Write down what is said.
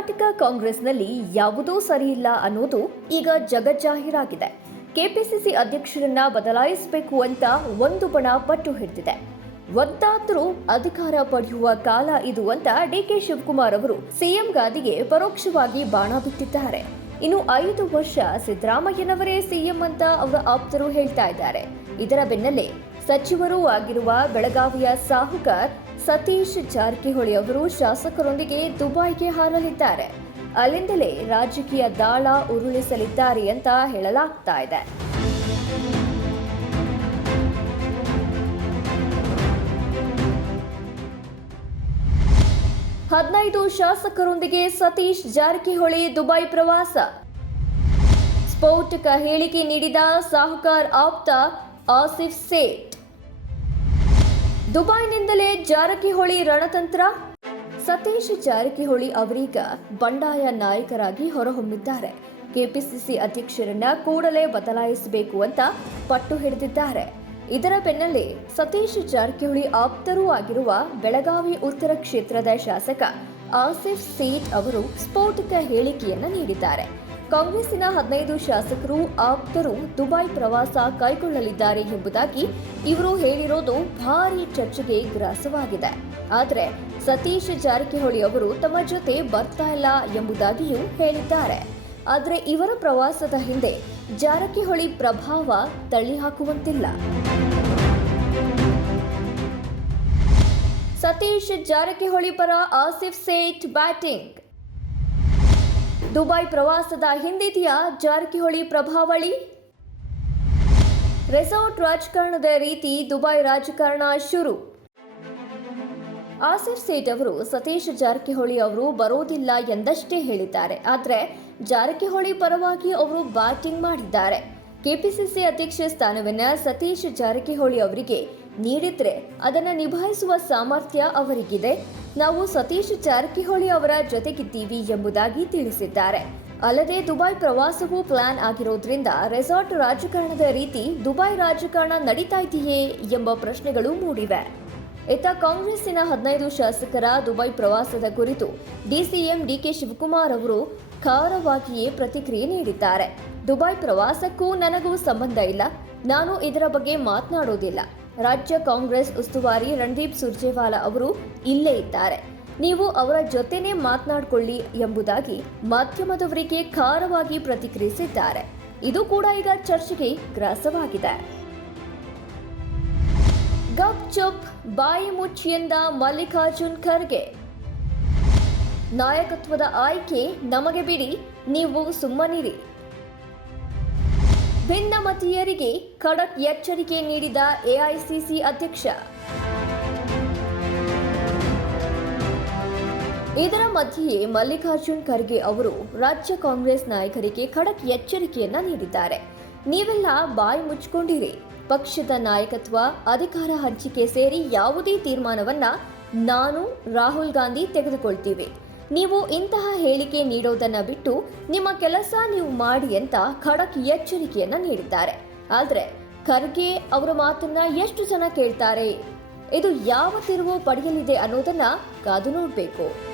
ಕರ್ನಾಟಕ ಕಾಂಗ್ರೆಸ್ನಲ್ಲಿ ಯಾವುದೂ ಸರಿಯಿಲ್ಲ ಅನ್ನೋದು ಈಗ ಜಗಜ್ಜಾಹೀರಾಗಿದೆ. ಕೆಪಿಸಿಸಿ ಅಧ್ಯಕ್ಷರನ್ನ ಬದಲಾಯಿಸಬೇಕು ಅಂತ ಒಂದು ಬಣ ಪಟ್ಟು ಹಿಡಿದಿದೆ. ಒಂದಾದ್ರೂ ಅಧಿಕಾರ ಪಡೆಯುವ ಕಾಲ ಇದು ಅಂತ ಡಿಕೆ ಶಿವಕುಮಾರ್ ಅವರು ಸಿಎಂ ಗಾದಿಗೆ ಪರೋಕ್ಷವಾಗಿ ಬಾಣ ಬಿಟ್ಟಿದ್ದಾರೆ. ಇನ್ನು ಐದು ವರ್ಷ ಸಿದ್ದರಾಮಯ್ಯನವರೇ ಸಿಎಂ ಅಂತ ಅವರ ಆಪ್ತರು ಹೇಳ್ತಾ ಇದ್ದಾರೆ. ಇದರ ಬೆನ್ನಲ್ಲೇ ಸಚಿವರೂ ಆಗಿರುವ ಬೆಳಗಾವಿಯ ಸಾಹುಕಾರ್ ಸತೀಶ್ ಜಾರಕಿಹೊಳಿ ಅವರು ಶಾಸಕರೊಂದಿಗೆ ದುಬೈಗೆ ಹಾರಲಿದ್ದಾರೆ. ಅಲ್ಲಿಂದಲೇ ರಾಜಕೀಯ ದಾಳ ಉರುಳಿಸಲಿದ್ದಾರೆ ಅಂತ ಹೇಳಲಾಗ್ತಾ ಇದೆ. ಹದಿನೈದು ಶಾಸಕರೊಂದಿಗೆ ಸತೀಶ್ ಜಾರಕಿಹೊಳಿ ದುಬೈ ಪ್ರವಾಸ. ಸ್ಫೋಟಕ ಹೇಳಿಕೆ ನೀಡಿದ ಸಾಹುಕಾರ್ ಆಪ್ತ ಆಸಿಫ್ ಸೇಠ್. ದುಬೈನಿಂದಲೇ ಜಾರಕಿಹೊಳಿ ರಣತಂತ್ರ? ಸತೀಶ್ ಜಾರಕಿಹೊಳಿ ಅವರೀಗ ಬಂಡಾಯ ನಾಯಕರಾಗಿ ಹೊರಹೊಮ್ಮಿದ್ದಾರೆ. ಕೆಪಿಸಿಸಿ ಅಧ್ಯಕ್ಷರನ್ನ ಕೂಡಲೇ ಬದಲಾಯಿಸಬೇಕು ಅಂತ ಪಟ್ಟು ಹಿಡಿದಿದ್ದಾರೆ. ಇದರ ಬೆನ್ನಲ್ಲೇ ಸತೀಶ್ ಜಾರಕಿಹೊಳಿ ಆಪ್ತರೂ ಆಗಿರುವ ಬೆಳಗಾವಿ ಉತ್ತರ ಕ್ಷೇತ್ರದ ಶಾಸಕ ಆಸಿಫ್ ಸೇಠ್ ಅವರು ಸ್ಫೋಟಕ ಹೇಳಿಕೆಯನ್ನ ನೀಡಿದ್ದಾರೆ. ಕಾಂಗ್ರೆಸ್ಸಿನ ಹದಿನೈದು ಶಾಸಕರು, ಆಪ್ತರು ದುಬೈ ಪ್ರವಾಸ ಕೈಗೊಳ್ಳಲಿದ್ದಾರೆ ಎಂಬುದಾಗಿ ಇವರು ಹೇಳಿರೋದು ಭಾರೀ ಚರ್ಚೆಗೆ ಗ್ರಾಸವಾಗಿದೆ. ಆದರೆ ಸತೀಶ್ ಜಾರಕಿಹೊಳಿ ಅವರು ತಮ್ಮ ಜೊತೆ ಬರ್ತಾ ಇಲ್ಲ ಎಂಬುದಾಗಿಯೂ ಹೇಳಿದ್ದಾರೆ. ಆದರೆ ಇವರ ಪ್ರವಾಸದ ಹಿಂದೆ ಜಾರಕಿಹೊಳಿ ಪ್ರಭಾವ ತಳ್ಳಿಹಾಕುವಂತಿಲ್ಲ. ಸತೀಶ್ ಜಾರಕಿಹೊಳಿ ಪರ ಆಸಿಫ್ ಸೇಠ್ ಬ್ಯಾಟಿಂಗ್. ದುಬೈ ಪ್ರವಾಸದ ಹಿಂದಿದೆಯ ಜಾರಕಿಹೊಳಿ ಪ್ರಭಾವಳಿ. ರೆಸಾರ್ಟ್ ರಾಜಕಾರಣದ ರೀತಿ ದುಬೈ ರಾಜಕಾರಣ ಶುರು. ಆಸಿಫ್ ಸೇಠ್ ಅವರು ಸತೀಶ್ ಜಾರಕಿಹೊಳಿ ಅವರು ಬರೋದಿಲ್ಲ ಎಂದಷ್ಟೇ ಹೇಳಿದ್ದಾರೆ. ಆದರೆ ಜಾರಕಿಹೊಳಿ ಪರವಾಗಿ ಅವರು ಬ್ಯಾಟಿಂಗ್ ಮಾಡಿದ್ದಾರೆ. ಕೆಪಿಸಿಸಿ ಅಧ್ಯಕ್ಷ ಸ್ಥಾನವನ್ನ ಸತೀಶ್ ಜಾರಕಿಹೊಳಿ ಅವರಿಗೆ ನೀಡಿದ್ರೆ ಅದನ್ನು ನಿಭಾಯಿಸುವ ಸಾಮರ್ಥ್ಯ ಅವರಿಗಿದೆ. ನಾವು ಸತೀಶ್ ಜಾರಕಿಹೊಳಿ ಅವರ ಜೊತೆಗಿದ್ದೀವಿ ಎಂಬುದಾಗಿ ತಿಳಿಸಿದ್ದಾರೆ. ಅಲ್ಲದೆ ದುಬೈ ಪ್ರವಾಸವೂ ಪ್ಲಾನ್ ಆಗಿರೋದ್ರಿಂದ ರೆಸಾರ್ಟ್ ರಾಜಕಾರಣದ ರೀತಿ ದುಬೈ ರಾಜಕಾರಣ ನಡೀತಾ ಇದೆಯೇ ಎಂಬ ಪ್ರಶ್ನೆಗಳು ಮೂಡಿವೆ. ಇತ್ತ ಕಾಂಗ್ರೆಸ್ಸಿನ ಹದಿನೈದು ಶಾಸಕರ ದುಬೈ ಪ್ರವಾಸದ ಕುರಿತು ಡಿಸಿಎಂ ಡಿಕೆ ಶಿವಕುಮಾರ್ ಅವರು ಖಾರವಾಗಿಯೇ ಪ್ರತಿಕ್ರಿಯೆ ನೀಡಿದ್ದಾರೆ. ದುಬೈ ಪ್ರವಾಸಕ್ಕೂ ನನಗೂ ಸಂಬಂಧ ಇಲ್ಲ. ನಾನು ಇದರ ಬಗ್ಗೆ ಮಾತನಾಡೋದಿಲ್ಲ. ರಾಜ್ಯ ಕಾಂಗ್ರೆಸ್ ಉಸ್ತುವಾರಿ ರಣದೀಪ್ ಸುರ್ಜೇವಾಲಾ ಅವರು ಇಲ್ಲೇ ಇದ್ದಾರೆ. ನೀವು ಅವರ ಜೊತೆನೇ ಮಾತನಾಡಿಕೊಳ್ಳಿ ಎಂಬುದಾಗಿ ಮಾಧ್ಯಮದವರಿಗೆ ಖಾರವಾಗಿ ಪ್ರತಿಕ್ರಿಯಿಸಿದ್ದಾರೆ. ಇದು ಕೂಡ ಈಗ ಚರ್ಚೆಗೆ ಗ್ರಾಸವಾಗಿದೆ. ಗಪ್ ಚುಪ್, ಬಾಯಿ ಮುಚ್ಚಿಯಿಂದ ಮಲ್ಲಿಕಾರ್ಜುನ್ ಖರ್ಗೆ. ನಾಯಕತ್ವದ ಆಯ್ಕೆ ನಮಗೆ ಬಿಡಿ, ನೀವು ಸುಮ್ಮನಿರಿ. ಭಿನ್ನಮತೀಯರಿಗೆ ಖಡಕ್ ಎಚ್ಚರಿಕೆ ನೀಡಿದ ಎಐಸಿಸಿ ಅಧ್ಯಕ್ಷ. ಇದರ ಮಧ್ಯೆಯೇ ಮಲ್ಲಿಕಾರ್ಜುನ್ ಖರ್ಗೆ ಅವರು ರಾಜ್ಯ ಕಾಂಗ್ರೆಸ್ ನಾಯಕರಿಗೆ ಖಡಕ್ ಎಚ್ಚರಿಕೆಯನ್ನ ನೀಡಿದ್ದಾರೆ. ನೀವೆಲ್ಲ ಬಾಯಿ ಮುಚ್ಕೊಂಡಿರಿ. ಪಕ್ಷದ ನಾಯಕತ್ವ, ಅಧಿಕಾರ ಹಂಚಿಕೆ ಸೇರಿ ಯಾವುದೇ ತೀರ್ಮಾನವನ್ನ ನಾನು, ರಾಹುಲ್ ಗಾಂಧಿ ತೆಗೆದುಕೊಳ್ತೀವಿ. ನೀವು ಇಂತಹ ಹೇಳಿಕೆ ನೀಡೋದನ್ನ ಬಿಟ್ಟು ನಿಮ್ಮ ಕೆಲಸ ನೀವು ಮಾಡಿ ಅಂತ ಖಡಕ್ ಎಚ್ಚರಿಕೆಯನ್ನ ನೀಡಿದ್ದಾರೆ. ಆದ್ರೆ ಖರ್ಗೆ ಅವರ ಮಾತನ್ನ ಎಷ್ಟು ಜನ ಕೇಳ್ತಾರೆ? ಇದು ಯಾವ ತಿರುವು ಪಡೆಯಲಿದೆ ಅನ್ನೋದನ್ನ ಕಾದು ನೋಡಬೇಕು.